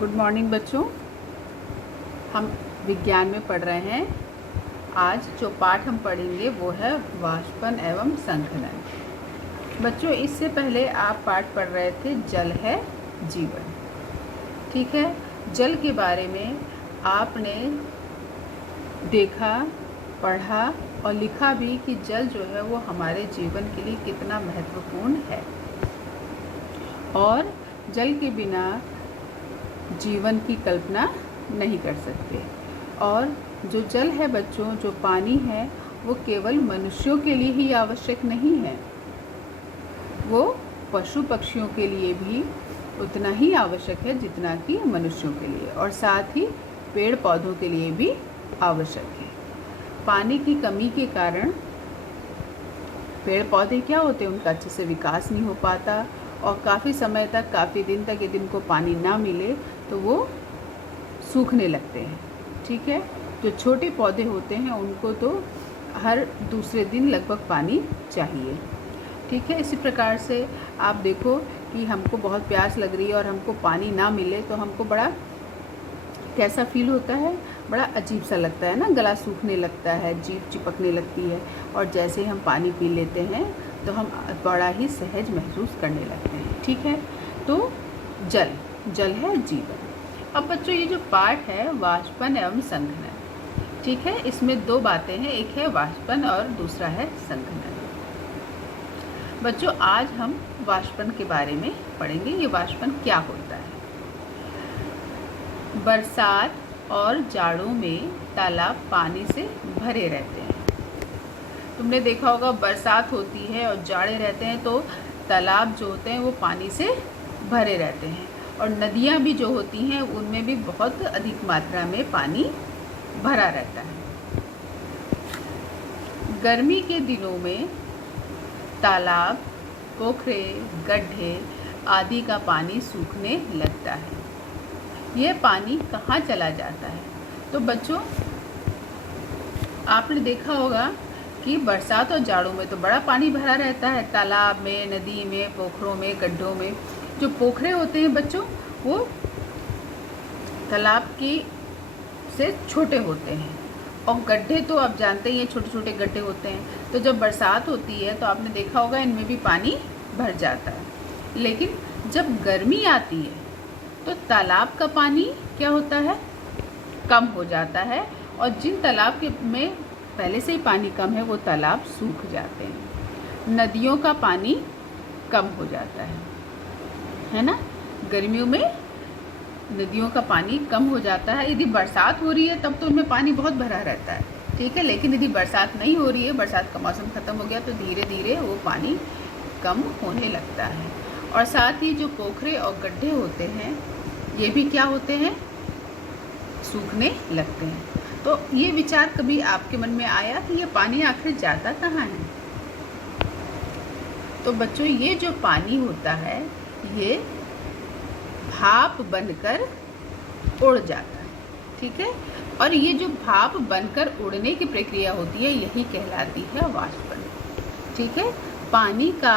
Good morning बच्चों। हम विज्ञान में पढ़ रहे हैं। आज जो पाठ हम पढ़ेंगे वो है वाष्पन एवं संघनन। बच्चों, इससे पहले आप पाठ पढ़ रहे थे जल है जीवन। ठीक है, जल के बारे में आपने देखा, पढ़ा और लिखा भी कि जल जो है वो हमारे जीवन के लिए कितना महत्वपूर्ण है और जल के बिना जीवन की कल्पना नहीं कर सकते। और जो जल है बच्चों, जो पानी है, वो केवल मनुष्यों के लिए ही आवश्यक नहीं है, वो पशु पक्षियों के लिए भी उतना ही आवश्यक है जितना कि मनुष्यों के लिए, और साथ ही पेड़ पौधों के लिए भी आवश्यक है। पानी की कमी के कारण पेड़ पौधे क्या होते हैं, उनका अच्छे से विकास नहीं हो पाता और काफ़ी समय तक, काफ़ी दिन तक यदि इनको पानी ना मिले तो वो सूखने लगते हैं। ठीक है, जो छोटे पौधे होते हैं उनको तो हर दूसरे दिन लगभग पानी चाहिए। ठीक है, इसी प्रकार से आप देखो कि हमको बहुत प्यास लग रही है और हमको पानी ना मिले तो हमको बड़ा कैसा फील होता है, बड़ा अजीब सा लगता है ना, गला सूखने लगता है, जीभ चिपकने लगती है, और जैसे हम पानी पी लेते हैं तो हम बड़ा ही सहज महसूस करने लगते हैं। ठीक है, तो जल है जीवन। अब बच्चों, ये जो पाठ है वाष्पन एवं संघनन, ठीक है, इसमें दो बातें हैं, एक है वाष्पन और दूसरा है संघनन। बच्चों, आज हम वाष्पन के बारे में पढ़ेंगे। ये वाष्पन क्या होता है। बरसात और जाड़ों में तालाब पानी से भरे रहते हैं। तुमने देखा होगा, बरसात होती है और जाड़े रहते हैं तो तालाब जो होते हैं वो पानी से भरे रहते हैं, और नदियाँ भी जो होती हैं उनमें भी बहुत अधिक मात्रा में पानी भरा रहता है। गर्मी के दिनों में तालाब, पोखरे, गड्ढे आदि का पानी सूखने लगता है। यह पानी कहाँ चला जाता है? तो बच्चों, आपने देखा होगा कि बरसात और जाड़ों में तो बड़ा पानी भरा रहता है, तालाब में, नदी में, पोखरों में, गड्ढों में। जो पोखरे होते हैं बच्चों, वो तालाब की से छोटे होते हैं, और गड्ढे तो आप जानते ही हैं, छोटे छोटे गड्ढे होते हैं। तो जब बरसात होती है तो आपने देखा होगा इनमें भी पानी भर जाता है। लेकिन जब गर्मी आती है तो तालाब का पानी क्या होता है, कम हो जाता है, और जिन तालाब के में पहले से ही पानी कम है वो तालाब सूख जाते हैं। नदियों का पानी कम हो जाता है ना। गर्मियों में नदियों का पानी कम हो जाता है। यदि बरसात हो रही है तब तो उनमें पानी बहुत भरा रहता है, ठीक है, लेकिन यदि बरसात नहीं हो रही है, बरसात का मौसम ख़त्म हो गया, तो धीरे धीरे वो पानी कम होने लगता है। और साथ ही जो पोखरे और गड्ढे होते हैं ये भी क्या होते हैं, सूखने लगते हैं। तो ये विचार कभी आपके मन में आया कि ये पानी आखिर जाता कहाँ है? तो बच्चों, ये जो पानी होता है ये भाप बनकर उड़ जाता है। ठीक है, और ये जो भाप बनकर उड़ने की प्रक्रिया होती है यही कहलाती है वाष्पन। ठीक है, पानी का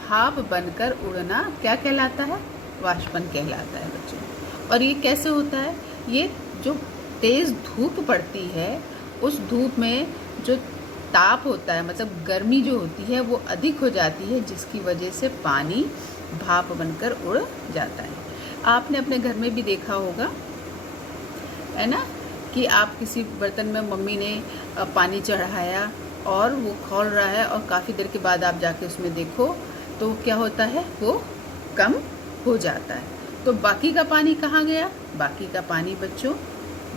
भाप बनकर उड़ना क्या कहलाता है? वाष्पन कहलाता है बच्चों। और ये कैसे होता है? ये जो तेज़ धूप पड़ती है उस धूप में जो ताप होता है, मतलब गर्मी जो होती है वो अधिक हो जाती है, जिसकी वजह से पानी भाप बनकर उड़ जाता है। आपने अपने घर में भी देखा होगा, है ना, कि आप किसी बर्तन में मम्मी ने पानी चढ़ाया और वो खौल रहा है, और काफ़ी देर के बाद आप जाके उसमें देखो तो क्या होता है, वो कम हो जाता है। तो बाकी का पानी कहाँ गया? बाकी का पानी बच्चों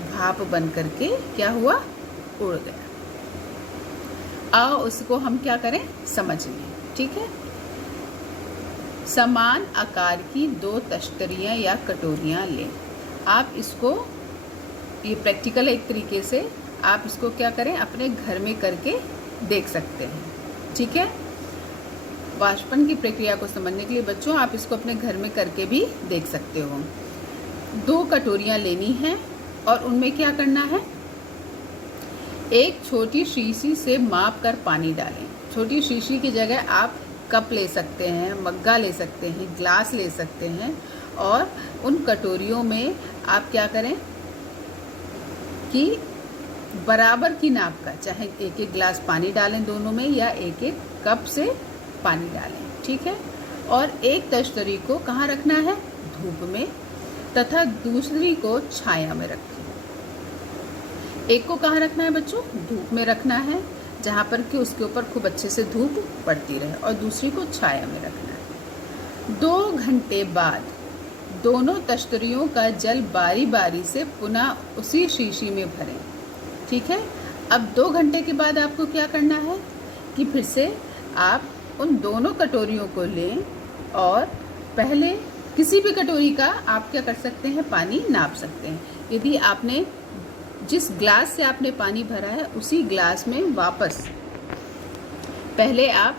भाप बन करके क्या हुआ, उड़ गया। आओ उसको हम क्या करें, समझ लें। ठीक है, समान आकार की दो तश्तरियाँ या कटोरियाँ लें। आप इसको, ये प्रैक्टिकल है एक तरीके से, आप इसको क्या करें, अपने घर में करके देख सकते हैं। ठीक है, वाष्पन की प्रक्रिया को समझने के लिए बच्चों आप इसको अपने घर में करके भी देख सकते हो। दो कटोरियाँ लेनी हैं और उनमें क्या करना है, एक छोटी शीशी से माप कर पानी डालें। छोटी शीशी की जगह आप कप ले सकते हैं, मग्गा ले सकते हैं, ग्लास ले सकते हैं, और उन कटोरियों में आप क्या करें कि बराबर की नाप का, चाहे एक एक गिलास पानी डालें दोनों में या एक एक कप से पानी डालें, ठीक है। और एक तश्तरी को कहाँ रखना है, धूप में, तथा दूसरी को छाया में रखें। एक को कहाँ रखना है बच्चों, धूप में रखना है, जहाँ पर कि उसके ऊपर खूब अच्छे से धूप पड़ती रहे, और दूसरी को छाया में रखना है। 2 घंटे बाद दोनों तश्तरियों का जल बारी बारी से पुनः उसी शीशी में भरें, ठीक है। अब 2 घंटे के बाद आपको क्या करना है कि फिर से आप उन दोनों कटोरियों को लें और पहले किसी भी कटोरी का आप क्या कर सकते हैं, पानी नाप सकते हैं। यदि आपने जिस ग्लास से आपने पानी भरा है उसी ग्लास में वापस पहले आप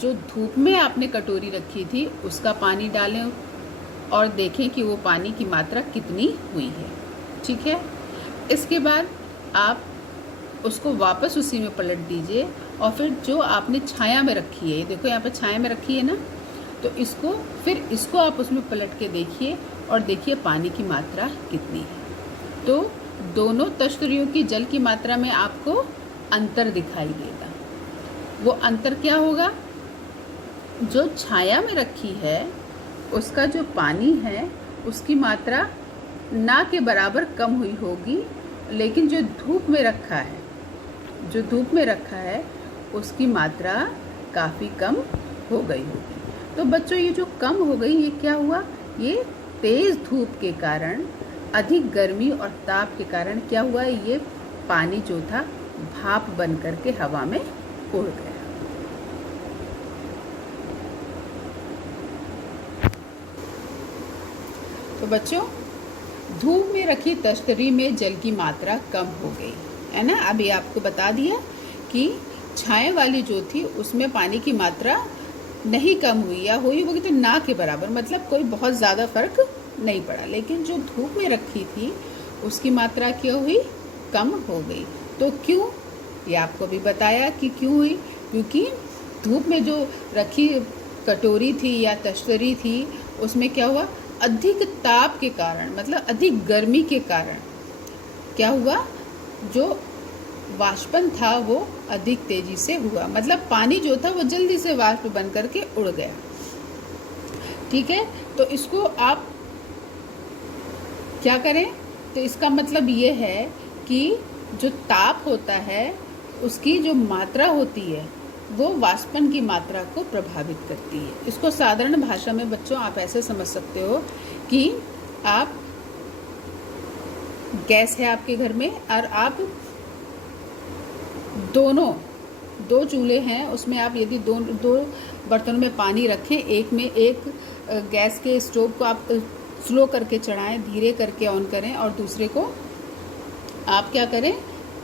जो धूप में आपने कटोरी रखी थी उसका पानी डालें और देखें कि वो पानी की मात्रा कितनी हुई है, ठीक है। इसके बाद आप उसको वापस उसी में पलट दीजिए और फिर जो आपने छाया में रखी है, देखो यहाँ पर छाया में रखी है ना, तो इसको आप उसमें पलट के देखिए और देखिए पानी की मात्रा कितनी है। तो दोनों तश्तरियों की जल की मात्रा में आपको अंतर दिखाई देगा। वो अंतर क्या होगा, जो छाया में रखी है उसका जो पानी है उसकी मात्रा ना के बराबर कम हुई होगी, लेकिन जो धूप में रखा है उसकी मात्रा काफ़ी कम हो गई होगी। तो बच्चों ये जो कम हो गई, ये क्या हुआ, ये तेज़ धूप के कारण, अधिक गर्मी और ताप के कारण क्या हुआ, ये पानी जो था भाप बन करके हवा में उड़ गया। तो बच्चों धूप में रखी तश्तरी में जल की मात्रा कम हो गई है ना। अभी आपको बता दिया कि छाया वाली जो थी उसमें पानी की मात्रा नहीं कम हुई या हुई होगी तो ना के बराबर, मतलब कोई बहुत ज़्यादा फर्क नहीं पड़ा। लेकिन जो धूप में रखी थी उसकी मात्रा क्या हुई, कम हो गई। तो क्यों, ये आपको भी बताया कि क्यों हुई, क्योंकि धूप में जो रखी कटोरी थी या तश्तरी थी उसमें क्या हुआ, अधिक ताप के कारण, मतलब अधिक गर्मी के कारण क्या हुआ, जो वाष्पन था वो अधिक तेजी से हुआ, मतलब पानी जो था वो जल्दी से वाष्प बन करके उड़ गया, ठीक है। तो इसको आप क्या करें, तो इसका मतलब ये है कि जो ताप होता है उसकी जो मात्रा होती है वो वाष्पन की मात्रा को प्रभावित करती है। इसको साधारण भाषा में बच्चों आप ऐसे समझ सकते हो कि आप गैस है आपके घर में और आप दो चूल्हे हैं, उसमें आप यदि दो बर्तनों में पानी रखें, एक में एक गैस के स्टोव को आप स्लो करके चढ़ाएं, धीरे करके ऑन करें, और दूसरे को आप क्या करें,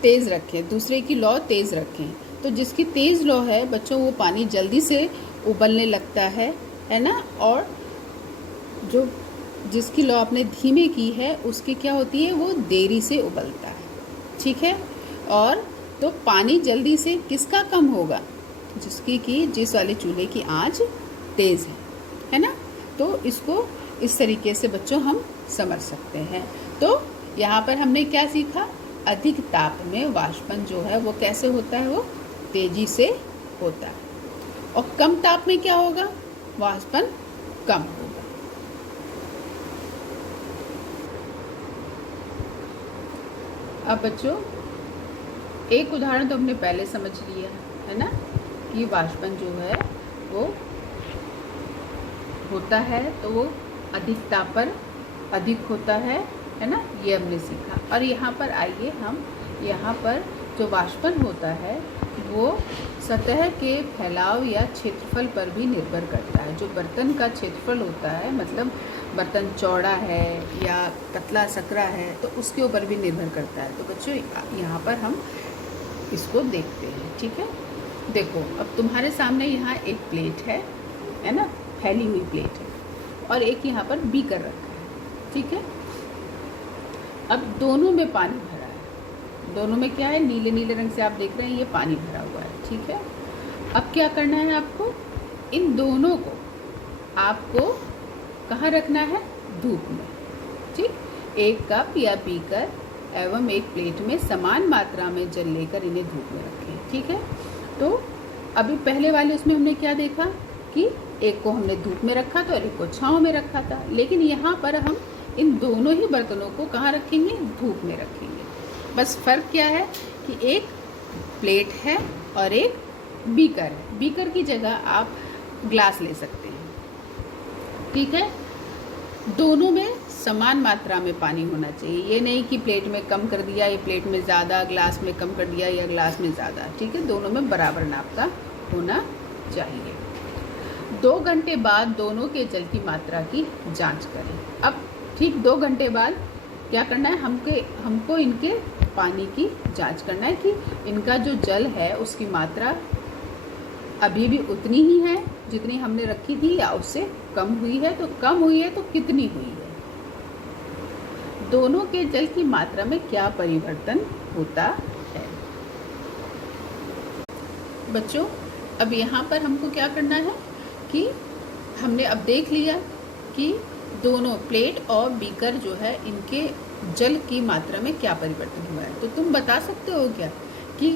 तेज़ रखें, दूसरे की लौ तेज़ रखें। तो जिसकी तेज़ लौ है बच्चों वो पानी जल्दी से उबलने लगता है ना, और जो जिसकी लौ आपने धीमे की है उसकी क्या होती है, वो देरी से उबलता है, ठीक है। और तो पानी जल्दी से किसका कम होगा, जिस वाले चूल्हे की आंच तेज़ है ना। तो इसको इस तरीके से बच्चों हम समझ सकते हैं। तो यहाँ पर हमने क्या सीखा, अधिक ताप में वाष्पन जो है वो कैसे होता है, वो तेजी से होता है, और कम ताप में क्या होगा, वाष्पन कम होगा। अब बच्चों एक उदाहरण तो हमने पहले समझ लिया है ना, कि वाष्पन जो है वो होता है तो वो अधिक ताप पर अधिक होता है ना, ये हमने सीखा। और यहाँ पर आइए, हम यहाँ पर जो वाष्पन होता है वो सतह के फैलाव या क्षेत्रफल पर भी निर्भर करता है। जो बर्तन का क्षेत्रफल होता है, मतलब बर्तन चौड़ा है या पतला सकरा है, तो उसके ऊपर भी निर्भर करता है। तो बच्चों यहाँ पर हम इसको देखते हैं, ठीक है। देखो अब तुम्हारे सामने यहाँ एक प्लेट है ना, फैली हुई प्लेट है, और एक यहाँ पर बीकर रखा है, ठीक है। अब दोनों में पानी भरा है, दोनों में क्या है, नीले नीले रंग से आप देख रहे हैं ये पानी भरा हुआ है, ठीक है। अब क्या करना है आपको, इन दोनों को आपको कहाँ रखना है, धूप में। ठीक, एक कप या बीकर एवं एक प्लेट में समान मात्रा में जल लेकर इन्हें धूप में रखें। ठीक है, तो अभी पहले वाले उसमें हमने क्या देखा कि एक को हमने धूप में रखा था और एक को छांव में रखा था, लेकिन यहाँ पर हम इन दोनों ही बर्तनों को कहाँ रखेंगे? धूप में रखेंगे। बस फ़र्क क्या है कि एक प्लेट है और एक बीकर है। बीकर की जगह आप ग्लास ले सकते हैं। ठीक है, दोनों में समान मात्रा में पानी होना चाहिए। ये नहीं कि प्लेट में कम कर दिया, ये प्लेट में ज़्यादा, ग्लास में कम कर दिया या ग्लास में ज़्यादा। ठीक है, दोनों में बराबर नाप का होना चाहिए। 2 घंटे बाद दोनों के जल की मात्रा की जांच करें। अब ठीक 2 घंटे बाद क्या करना है? हमको इनके पानी की जांच करना है कि इनका जो जल है उसकी मात्रा अभी भी उतनी ही है जितनी हमने रखी थी या उससे कम हुई है। तो कम हुई है तो कितनी हुई है? दोनों के जल की मात्रा में क्या परिवर्तन होता है? बच्चों, अब यहाँ पर हमको क्या करना है कि हमने अब देख लिया कि दोनों प्लेट और बीकर जो है इनके जल की मात्रा में क्या परिवर्तन हुआ है। तो तुम बता सकते हो क्या कि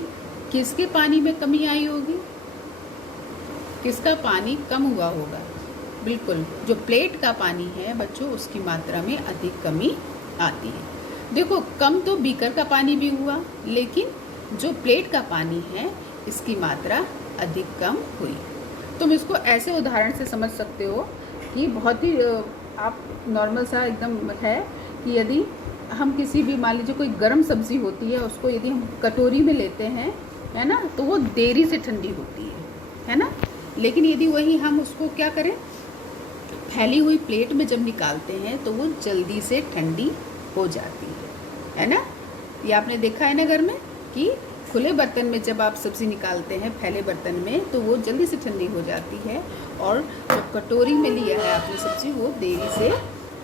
किसके पानी में कमी आई होगी, किसका पानी कम हुआ होगा? बिल्कुल, जो प्लेट का पानी है बच्चों उसकी मात्रा में अधिक कमी आती है। देखो, कम तो बीकर का पानी भी हुआ, लेकिन जो प्लेट का पानी है इसकी मात्रा अधिक कम हुई। तुम इसको ऐसे उदाहरण से समझ सकते हो कि बहुत ही आप नॉर्मल सा एकदम है कि यदि हम किसी भी, मान लीजिए कोई गर्म सब्ज़ी होती है, उसको यदि हम कटोरी में लेते हैं, है ना, तो वो देरी से ठंडी होती है ना। लेकिन यदि वही हम उसको क्या करें, फैली हुई प्लेट में जब निकालते हैं तो वो जल्दी से ठंडी हो जाती है ना। ये आपने देखा है ना घर में कि खुले बर्तन में जब आप सब्ज़ी निकालते हैं फैले बर्तन में तो वो जल्दी से ठंडी हो जाती है, और जब कटोरी में लिया है आपने सब्ज़ी वो देरी से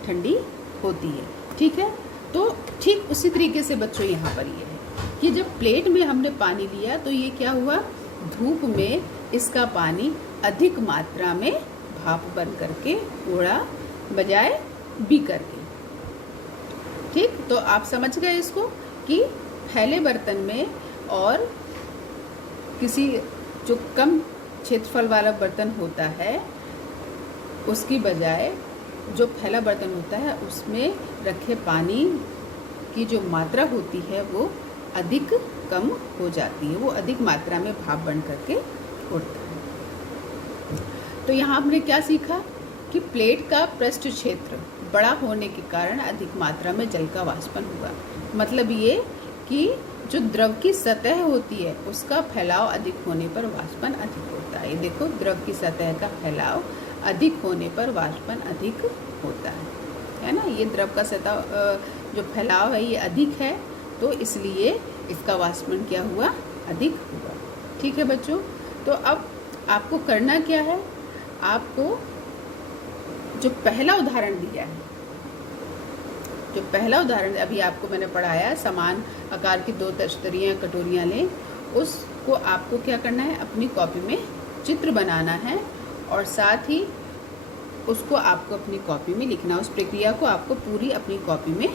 ठंडी होती है। ठीक है, तो ठीक उसी तरीके से बच्चों यहाँ पर ये है कि जब प्लेट में हमने पानी लिया तो ये क्या हुआ, धूप में इसका पानी अधिक मात्रा में भाप बन करके उड़ा बजाय बीकर के। ठीक, तो आप समझ गए इसको कि फैले बर्तन में और किसी जो कम क्षेत्रफल वाला बर्तन होता है उसकी बजाय जो फैला बर्तन होता है उसमें रखे पानी की जो मात्रा होती है वो अधिक कम हो जाती है, वो अधिक मात्रा में भाप बन करके उड़ता है। तो यहाँ हमने क्या सीखा कि प्लेट का पृष्ठ क्षेत्र बड़ा होने के कारण अधिक मात्रा में जल का वाष्पन हुआ। मतलब ये कि जो द्रव की सतह होती है उसका फैलाव अधिक होने पर वाष्पन अधिक होता है। ये देखो, द्रव की सतह का फैलाव अधिक होने पर वाष्पन अधिक होता है ना। ये द्रव का सतह जो फैलाव है ये अधिक है, तो इसलिए इसका वाष्पन क्या हुआ, अधिक हुआ। ठीक है बच्चों, तो अब आपको करना क्या है, आपको जो पहला उदाहरण दिया है, जो पहला उदाहरण अभी आपको मैंने पढ़ाया, समान आकार की 2 तस्तरियाँ कटोरियाँ लें, उसको आपको क्या करना है, अपनी कॉपी में चित्र बनाना है और साथ ही उसको आपको अपनी कॉपी में लिखना, उस प्रक्रिया को आपको पूरी अपनी कॉपी में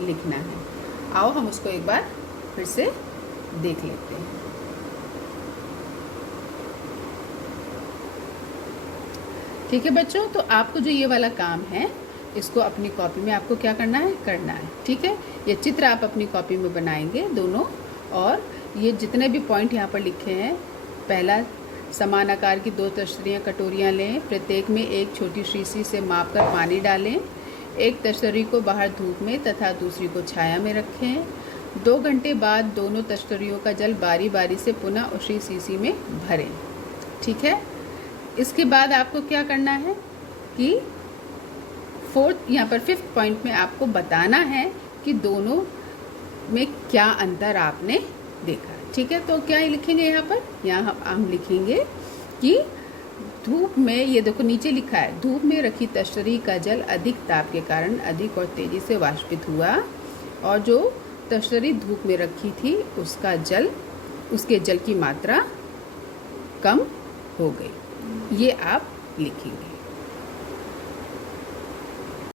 लिखना है। आओ हम उसको एक बार फिर से देख लेते हैं। ठीक है बच्चों, तो आपको जो ये वाला काम है इसको अपनी कॉपी में आपको क्या करना है। ठीक है, ये चित्र आप अपनी कॉपी में बनाएंगे दोनों, और ये जितने भी पॉइंट यहाँ पर लिखे हैं, पहला समान आकार की 2 तस्तरियाँ कटोरियाँ लें, प्रत्येक में एक छोटी शीशी से मापकर पानी डालें, एक तस्तरी को बाहर धूप में तथा दूसरी को छाया में रखें। 2 घंटे बाद दोनों तस्तरियों का जल बारी बारी से पुनः उसी शीशी में भरें। ठीक है, इसके बाद आपको क्या करना है कि यहाँ पर 5th पॉइंट में आपको बताना है कि दोनों में क्या अंतर आपने देखा। ठीक है, तो क्या लिखेंगे यहाँ पर, यहाँ हम लिखेंगे कि धूप में, ये देखो नीचे लिखा है, धूप में रखी तस्तरी का जल अधिक ताप के कारण अधिक और तेजी से वाष्पित हुआ, और जो तस्तरी धूप में रखी थी उसके जल की मात्रा कम हो गई। ये आप लिखेंगे।